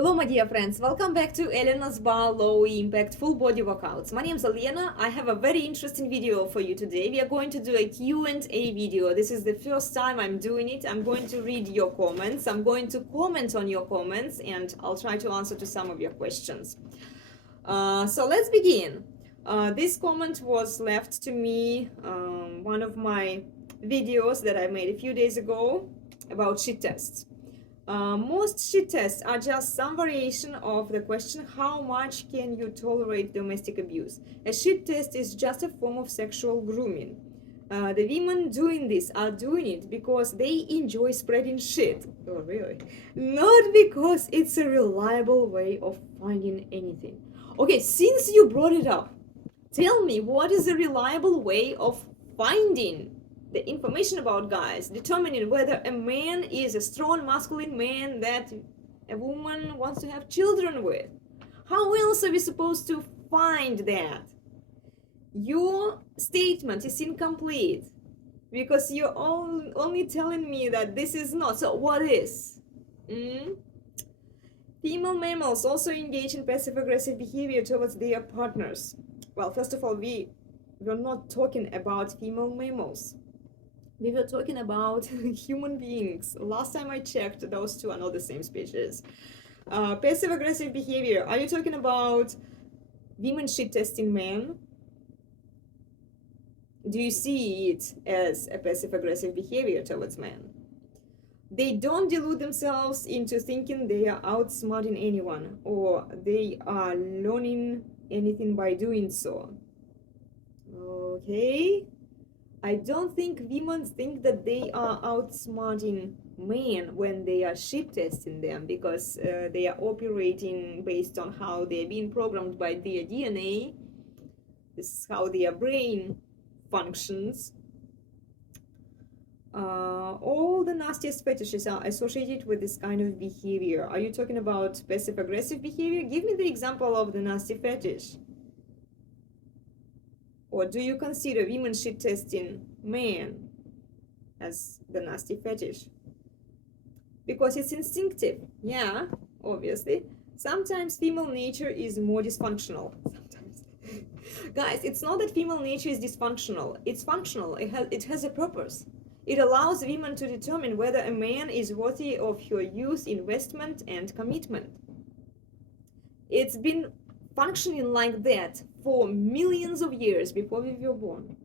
Hello my dear friends, welcome back to Elena's Bar Low Impact Full Body Workouts. My name is Elena. I have a very interesting video for you today. We are going to do a Q&A video. This is the first time I'm doing it. I'm going to read your comments. I'm going to comment on your comments and I'll try to answer to some of your questions. So let's begin. This comment was left to me, one of my videos that I made a few days ago about shit tests. Most shit tests are just some variation of the question, how much can you tolerate domestic abuse? A shit test is just a form of sexual grooming. The women doing this are doing it because they enjoy spreading shit. Oh, really? Not because it's a reliable way of finding anything. Okay, since you brought it up, tell me, what is a reliable way of finding the information about guys, determining whether a man is a strong masculine man that a woman wants to have children with? How else are we supposed to find that? Your statement is incomplete because you're only telling me that this is not. So what is? Female mammals also engage in passive-aggressive behavior towards their partners. Well, first of all, we're not talking about female mammals. We were talking about human beings. Last time I checked, those two are not the same species. Passive-aggressive behavior. Are you talking about women shit-testing men? Do you see it as a passive-aggressive behavior towards men? They don't delude themselves into thinking they are outsmarting anyone or they are learning anything by doing so. Okay. I don't think women think that they are outsmarting men when they are shit testing them because they are operating based on how they're being programmed by their DNA. This is how their brain functions. All the nastiest fetishes are associated with this kind of behavior. Are you talking about passive-aggressive behavior? Give me the example of the nasty fetish. Or do you consider women shit testing men as the nasty fetish? Because it's instinctive. Yeah, obviously. Sometimes female nature is more dysfunctional. Sometimes. Guys, it's not that female nature is dysfunctional. It's functional. It has a purpose. It allows women to determine whether a man is worthy of her youth, investment, and commitment. It's been functioning like that for millions of years before we were born.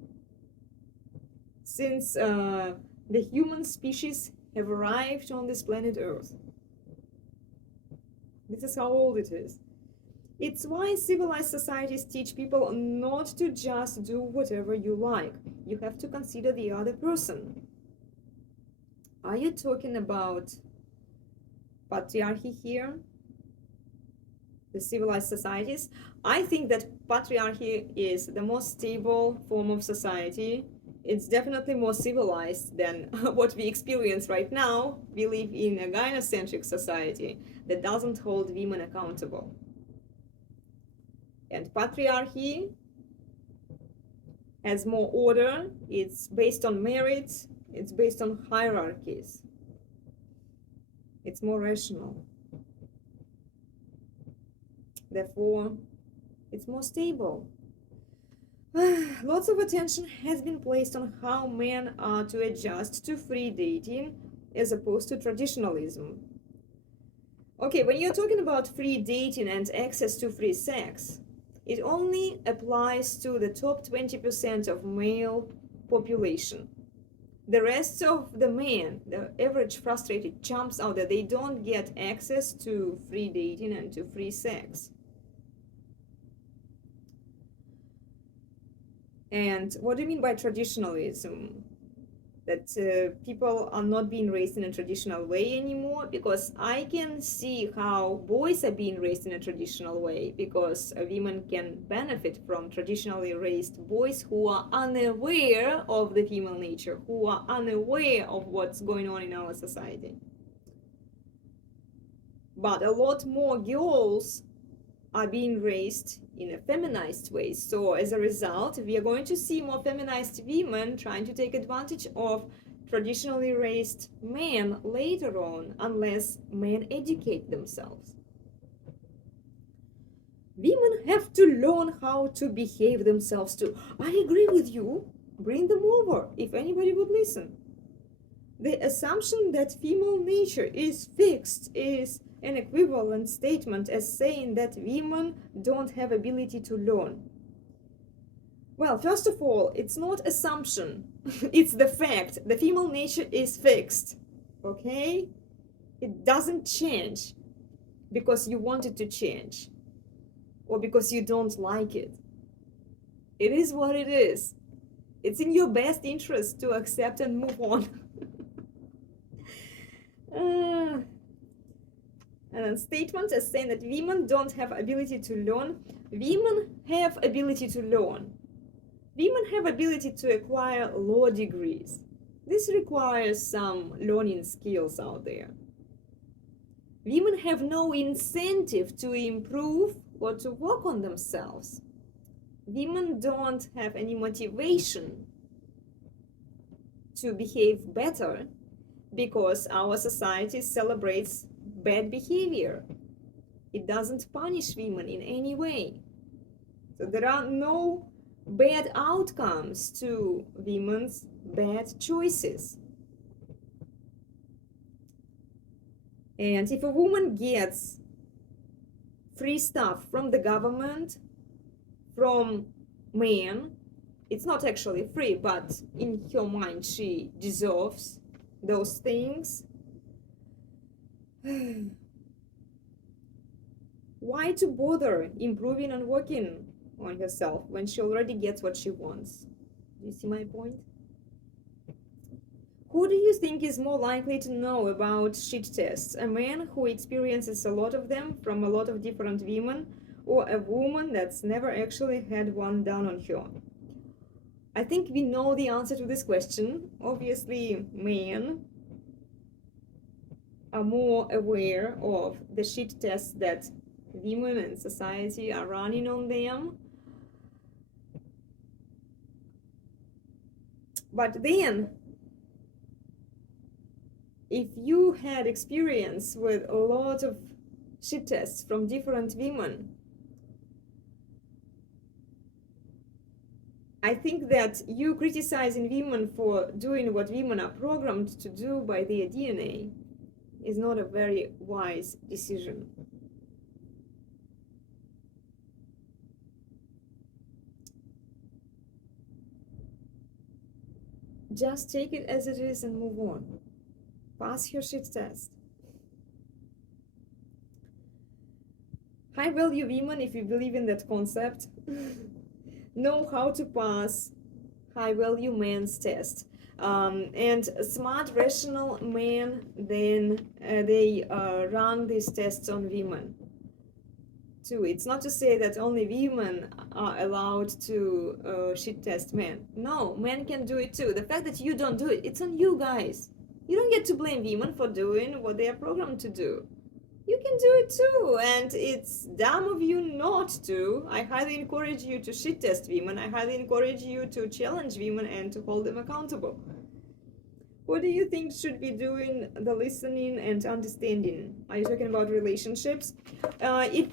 Since the human species have arrived on this planet Earth. This is how old it is. It's why civilized societies teach people not to just do whatever you like. You have to consider the other person. Are you talking about patriarchy here? The civilized societies? I think that patriarchy is the most stable form of society. It's definitely more civilized than what we experience right now. We live in a gynocentric society that doesn't hold women accountable. And patriarchy has more order. It's based on merit. It's based on hierarchies. It's more rational. Therefore, it's more stable. Lots of attention has been placed on how men are to adjust to free dating as opposed to traditionalism. Okay, when you're talking about free dating and access to free sex, it only applies to the top 20% of male population. The rest of the men, the average frustrated chumps out there, they don't get access to free dating and to free sex. And what do you mean by traditionalism? That people are not being raised in a traditional way anymore? Because I can see how boys are being raised in a traditional way, because women can benefit from traditionally raised boys who are unaware of the female nature, who are unaware of what's going on in our society. But a lot more girls are being raised in a feminized way. So as a result, we are going to see more feminized women trying to take advantage of traditionally raised men later on, unless men educate themselves. Women have to learn how to behave themselves too. I agree with you. Bring them over, if anybody would listen. The assumption that female nature is fixed is an equivalent statement as saying that women don't have ability to learn. Well, first of all, it's not assumption. It's the fact. The female nature is fixed. Okay? It doesn't change because you want it to change or because you don't like it. It is what it is. It's in your best interest to accept and move on. And a statement as saying that women don't have ability to learn. Women have ability to learn. Women have ability to acquire law degrees. This requires some learning skills out there. Women have no incentive to improve or to work on themselves. Women don't have any motivation to behave better because our society celebrates bad behavior. It doesn't punish women in any way. So there are no bad outcomes to women's bad choices. And if a woman gets free stuff from the government, from men, it's not actually free, but in her mind she deserves those things. Why to bother improving and working on herself when she already gets what she wants? Do you see my point? Who do you think is more likely to know about shit tests? A man who experiences a lot of them from a lot of different women, or a woman that's never actually had one done on her? I think we know the answer to this question. Obviously, men are more aware of the shit tests that women and society are running on them. But then, if you had experience with a lot of shit tests from different women, I think that you criticizing women for doing what women are programmed to do by their DNA is not a very wise decision. Just take it as it is and move on. Pass your shit test. High value women, if you believe in that concept, know how to pass high value men's test. And smart, rational men, then they run these tests on women too. It's not to say that only women are allowed to shit test men. No, men can do it too. The fact that you don't do it, it's on you guys. You don't get to blame women for doing what they are programmed to do. You can do it too, and it's dumb of you not to. I highly encourage you to shit test women. I highly encourage you to challenge women and to hold them accountable. What do you think should be doing the listening and understanding? Are you talking about relationships? It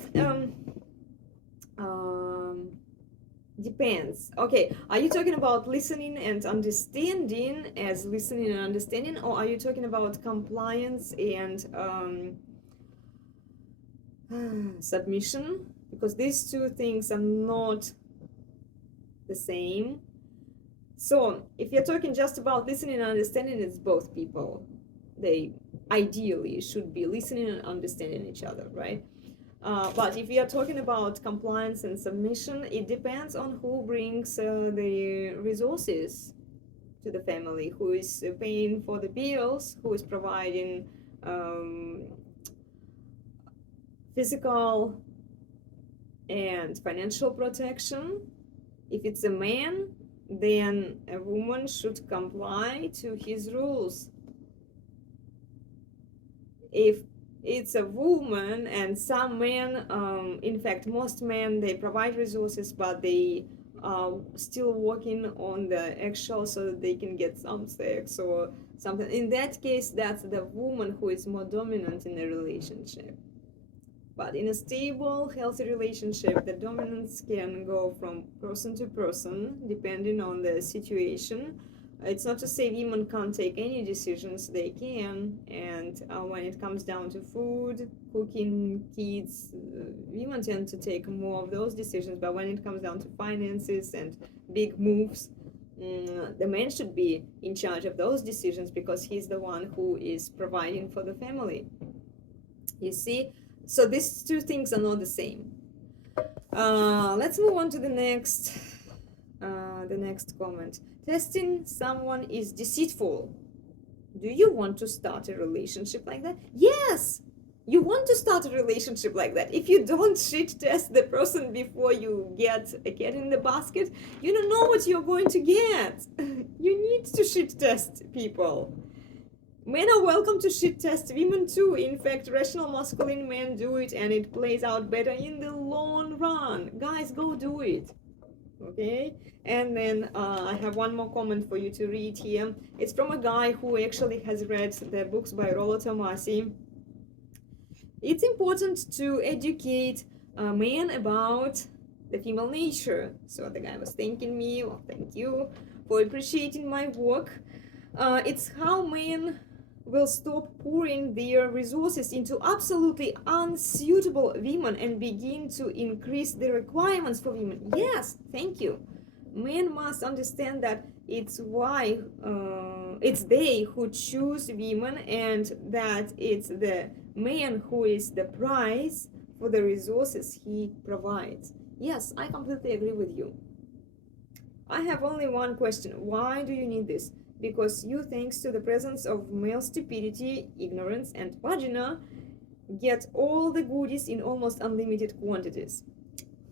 depends. Okay, are you talking about listening and understanding as listening and understanding, or are you talking about compliance and submission? Because these two things are not the same. So if you're talking just about listening and understanding, it's both people. They ideally should be listening and understanding each other, right? But if we are talking about compliance and submission, it depends on who brings the resources to the family, who is paying for the bills, who is providing physical and financial protection. If it's a man, then a woman should comply to his rules. If it's a woman and some men, in fact most men, they provide resources but they are still working on the actual so that they can get some sex or something, in that case that's the woman who is more dominant in the relationship. But in a stable, healthy relationship, the dominance can go from person to person, depending on the situation. It's not to say women can't take any decisions, they can. And when it comes down to food, cooking, kids, women tend to take more of those decisions. But when it comes down to finances and big moves, the man should be in charge of those decisions because he's the one who is providing for the family. You see? So these two things are not the same. Let's move on to the next comment. Testing someone is deceitful. Do you want to start a relationship like that? Yes, you want to start a relationship like that. If you don't shit test the person before you get a cat in the basket, you don't know what you're going to get. You need to shit test people. Men are welcome to shit test women too. In fact, rational masculine men do it and it plays out better in the long run. Guys, go do it. Okay? And then I have one more comment for you to read here. It's from a guy who actually has read the books by Rollo. It's important to educate men about the female nature. So the guy was thanking me. Well, thank you for appreciating my work. It's how men will stop pouring their resources into absolutely unsuitable women and begin to increase the requirements for women. Yes, thank you. Men must understand that it's they who choose women and that it's the man who is the price for the resources he provides. Yes, I completely agree with you. I have only one question. Why do you need this? Because you, thanks to the presence of male stupidity, ignorance, and vagina, get all the goodies in almost unlimited quantities.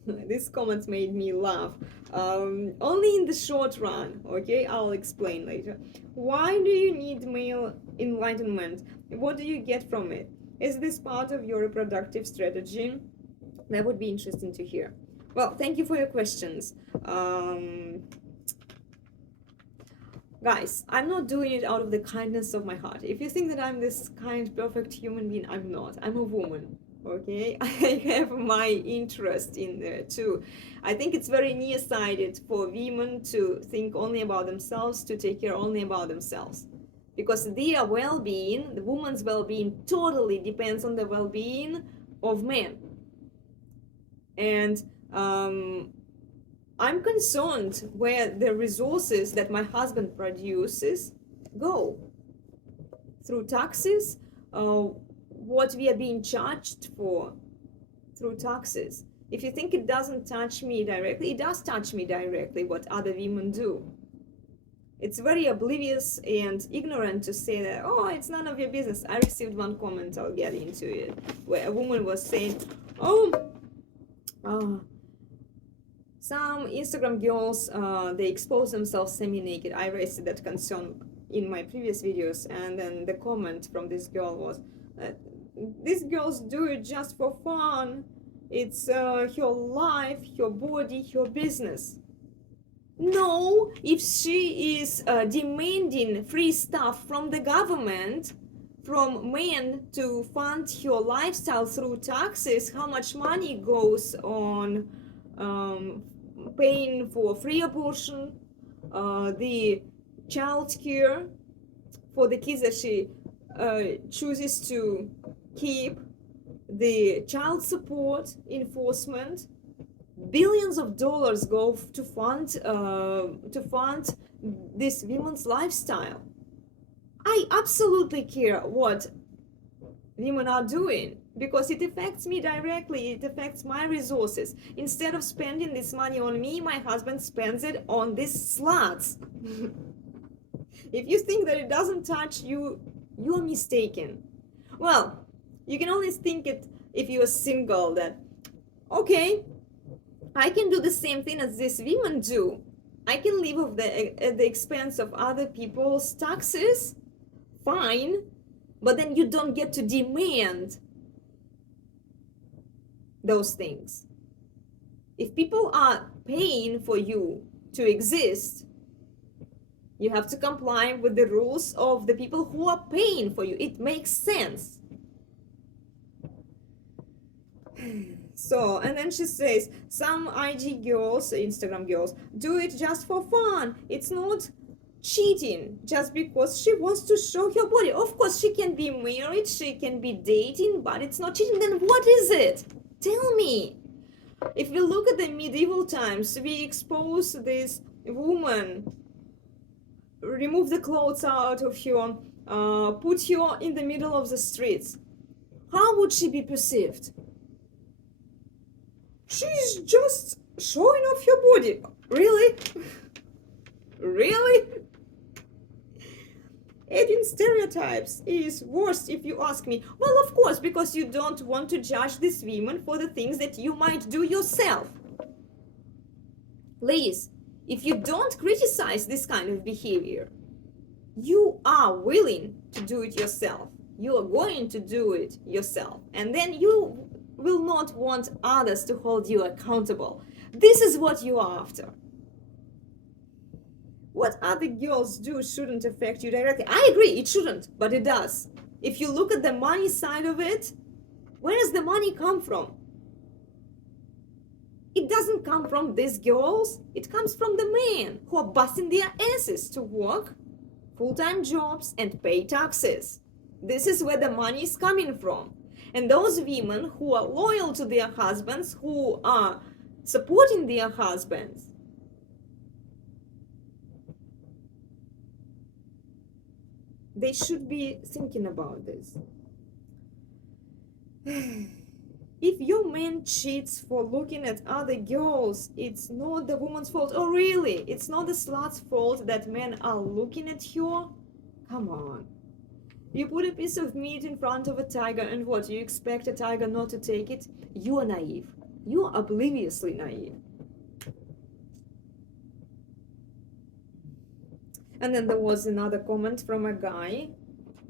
This comment made me laugh. Only in the short run, okay? I'll explain later. Why do you need male enlightenment? What do you get from it? Is this part of your reproductive strategy? That would be interesting to hear. Well, thank you for your questions. Guys, I'm not doing it out of the kindness of my heart. If you think that I'm this kind, perfect human being, I'm not. I'm a woman, okay? I have my interest in there too. I think it's very nearsighted for women to think only about themselves, to take care only about themselves. Because their well-being, the woman's well-being, totally depends on the well-being of men. And I'm concerned where the resources that my husband produces go. Through taxes, what we are being charged for through taxes. If you think it doesn't touch me directly, it does touch me directly, what other women do. It's very oblivious and ignorant to say that, oh, it's none of your business. I received one comment, I'll get into it, where a woman was saying, some Instagram girls, they expose themselves semi-naked. I raised that concern in my previous videos, and then the comment from this girl was, these girls do it just for fun. It's her life, her body, her business. No, if she is demanding free stuff from the government, from men to fund her lifestyle through taxes, how much money goes on paying for free abortion, the child care for the kids that she chooses to keep, the child support enforcement. Billions of dollars go to fund this women's lifestyle. I absolutely care what women are doing because it affects me directly. It affects my resources. Instead of spending this money on me, my husband spends it on these sluts. If you think that it doesn't touch you, you're mistaken. Well, you can always think it if you're single that, okay, I can do the same thing as these women do. I can live at the expense of other people's taxes, fine, but then you don't get to demand those things. If people are paying for you to exist, you have to comply with the rules of the people who are paying for you. It makes sense. So, and then she says, some IG girls, Instagram girls, do it just for fun. It's not cheating just because she wants to show her body. Of course, she can be married, she can be dating, but it's not cheating. Then what is it? Tell me. If we look at the medieval times, we expose this woman, remove the clothes out of her, put her in the middle of the streets. How would she be perceived? She's just showing off her body. Really? Really? Adding stereotypes is worst if you ask me. Well, of course, because you don't want to judge these women for the things that you might do yourself. Ladies, if you don't criticize this kind of behavior, you are willing to do it yourself. You are going to do it yourself. And then you will not want others to hold you accountable. This is what you are after. What other girls do shouldn't affect you directly. I agree, it shouldn't, but it does. If you look at the money side of it, where does the money come from? It doesn't come from these girls. It comes from the men who are busting their asses to work full-time jobs and pay taxes. This is where the money is coming from. And those women who are loyal to their husbands, who are supporting their husbands, they should be thinking about this. If your man cheats for looking at other girls, it's not the woman's fault. Oh, really? It's not the slut's fault that men are looking at her? Come on. You put a piece of meat in front of a tiger, and what, you expect a tiger not to take it? You are naive. You are obliviously naive. And then there was another comment from a guy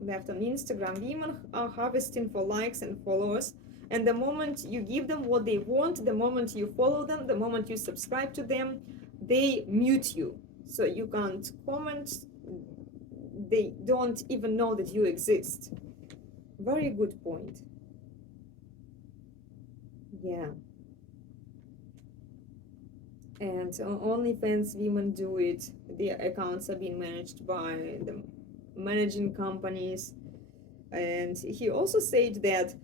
left on Instagram. Women are harvesting for likes and followers. And the moment you give them what they want, the moment you follow them, the moment you subscribe to them, they mute you. So you can't comment. They don't even know that you exist. Very good point. Yeah. And on OnlyFans, women do it. Their accounts are being managed by the managing companies. And he also said that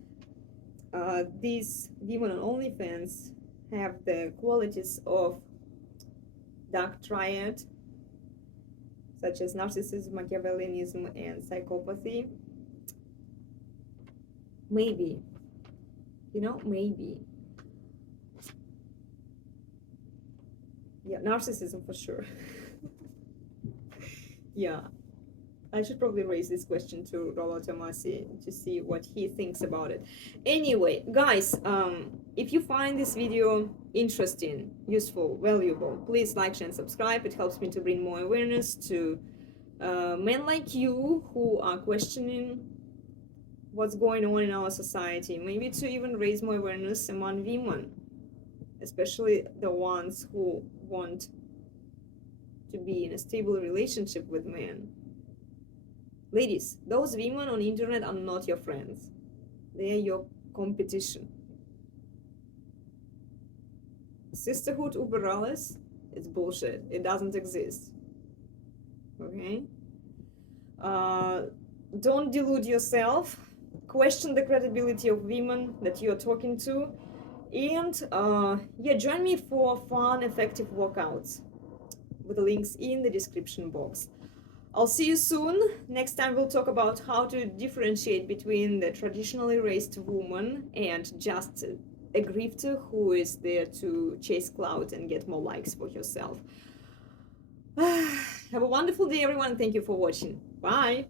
these women on OnlyFans have the qualities of dark triad, such as narcissism, Machiavellianism, and psychopathy. Maybe. You know, maybe. Yeah, narcissism for sure. Yeah. I should probably raise this question to Rollo Tomasi to see what he thinks about it. Anyway, guys, if you find this video interesting, useful, valuable, please like, share, and subscribe. It helps me to bring more awareness to men like you who are questioning what's going on in our society. Maybe to even raise more awareness among women, especially the ones who want to be in a stable relationship with men. Ladies, those women on the internet are not your friends. They are your competition. Sisterhood über alles, it's bullshit. It doesn't exist. Okay? Don't delude yourself. Question the credibility of women that you're talking to. And yeah, join me for fun, effective workouts with the links in the description box. I'll see you soon. Next time we'll talk about how to differentiate between the traditionally raised woman and just a grifter who is there to chase clout and get more likes for herself. Have a wonderful day, everyone. Thank you for watching. Bye.